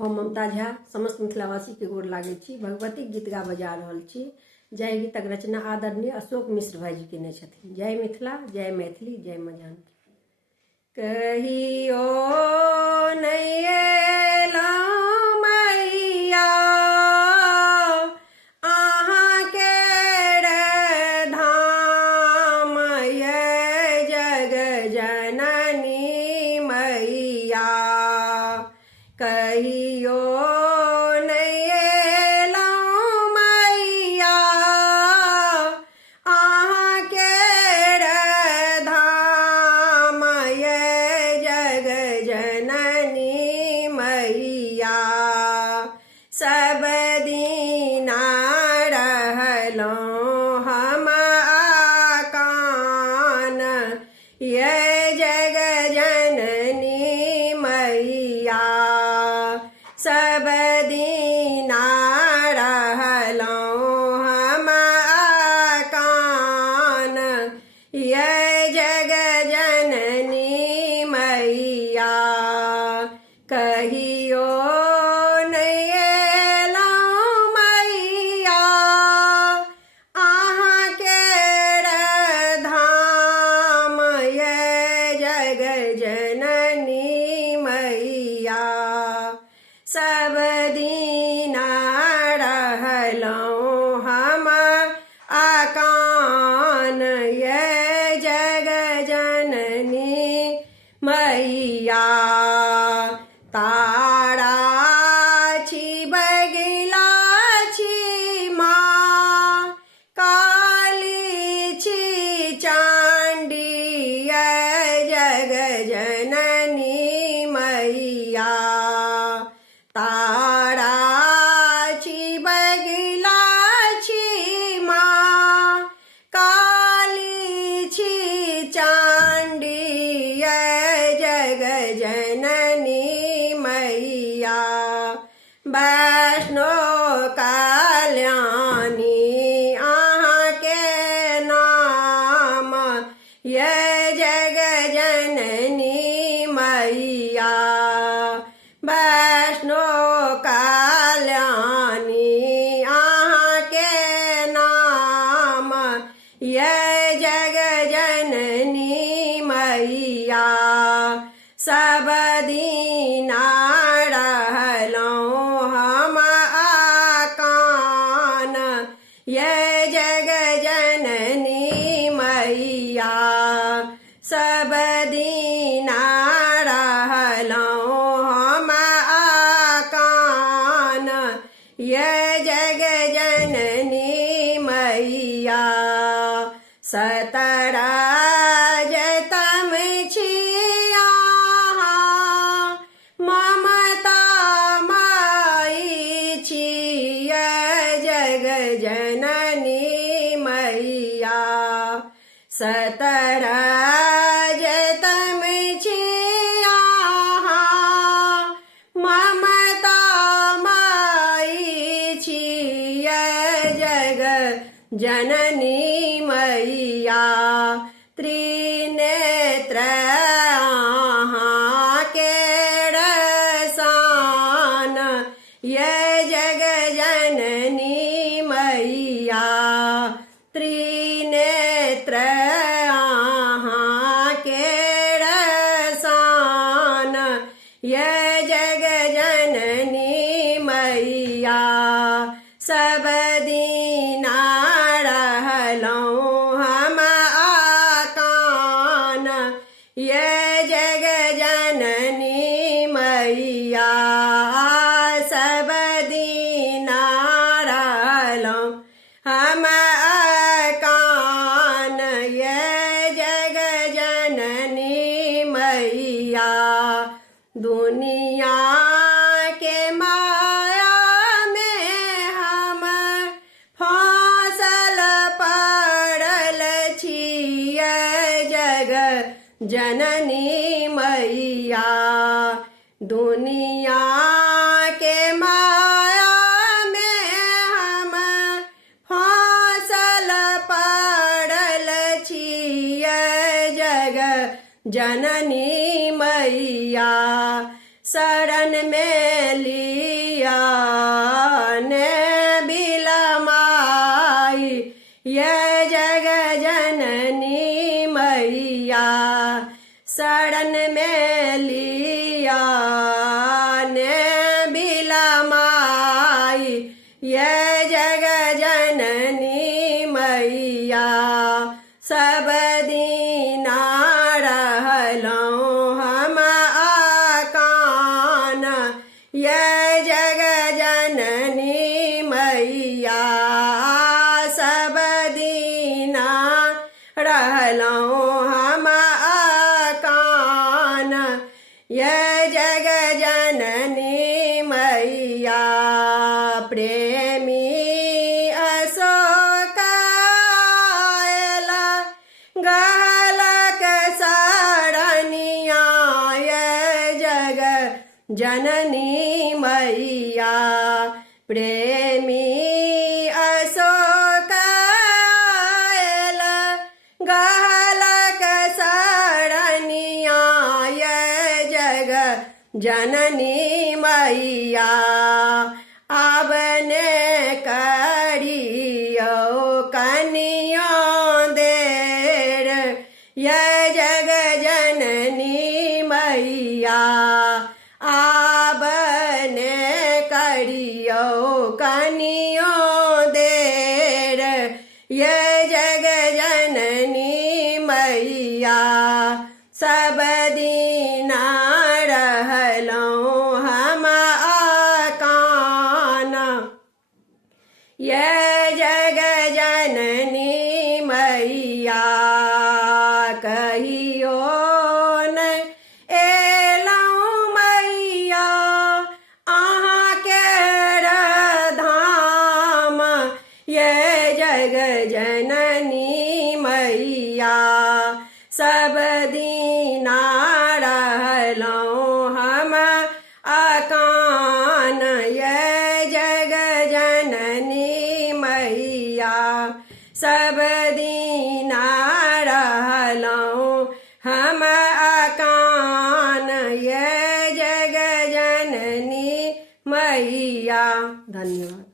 हम ममता झा समस्त मिथिलावासी के गोर लागे छी। भगवती गीत गा बजा रहल छी। जय गीतक रचना आदरणीय अशोक मिश्र भाईजी केने छथिन। जय मिथिला, जय मैथिली, जय माँ जानकी। कहियो नहीं एलौं मैया अहाँ केर धाम, ये जग जननी मैया। कहियो नहीं एलौं मैया अहाँ केर धाम, ये जग जननी मैया। सब दीना रहलौं हम आकान, ये जग जननी मैया। सब दीना रहलौं हम आकान, ये जग जननी मैया। कहियो नहीं एलौं मैया अहाँ केर धाम, ये जग जननी मैया। सब दीना रहलौं हम आकान, ये जग जननी मैया। तारा छी बगिला छी माँ, काली छी चांडी, ये जग जननी मैया। तारा छी बगिला छी माँ, काली छी चांडी, ये जग जननी मैया। वैष्णो कल्याणी अहाँ के नाम, ये जग जननी मैया। वैष्णो कल्याणी अहाँ के नाम, ये जग जननी मैया। सब दीना रहलौं हम आकान, ये जग जननी मैया। सब दीना रहलौं हम आकान, ये जग जननी मैया। सतरा जतम छी अहाँ, ममता माई छी, ये जग जननी मैया। सतरा जतम छी अहाँ, ममता माई छी, ये जग जननी मैया। त्रिनेत्र अहाँ केर सान, ये जग जननी मैया। त्रिनेत्र अहाँ केर सान, ये जग जननी मैया। सब दीना रहलौं हम आकान, ये जग जननी मैया। सब दीना रहलौं हम आकान, ये जग जननी मैया। दुनिया के माया में हम फांसल पड़ल छी, ये जग जननी मैया। दुनिया के माया में हम फांसल पड़ल छी, ये जग जननी मैया। शरण में ली ये जग जननी मैया सब दीना रहलौं हम आकान। ये जग जननी मैया सब दीना रहलौं हम आकान। ये जग जननी मैया प्रेमी अशोक आयला गहलक सरनिया। ये जग जननी मैया प्रेमी अशोक आयला गहलक सरनिया। ये जग जननी मैया आबने करियो कनियों देर। ये जग जननी मैया आबने करियो कनियों देर। ये जग जननी मैया सब दीना रहलौं हम आकान। ये जग जननी मैया कहियो न एलौं मैया अहाँ केर धाम। ये जग जननी मैया सब दीना रहलौं हम आकान। ये जग जननी मैया सब दीना रहलौं हम आकान। ये जग जननी मैया। धन्यवाद।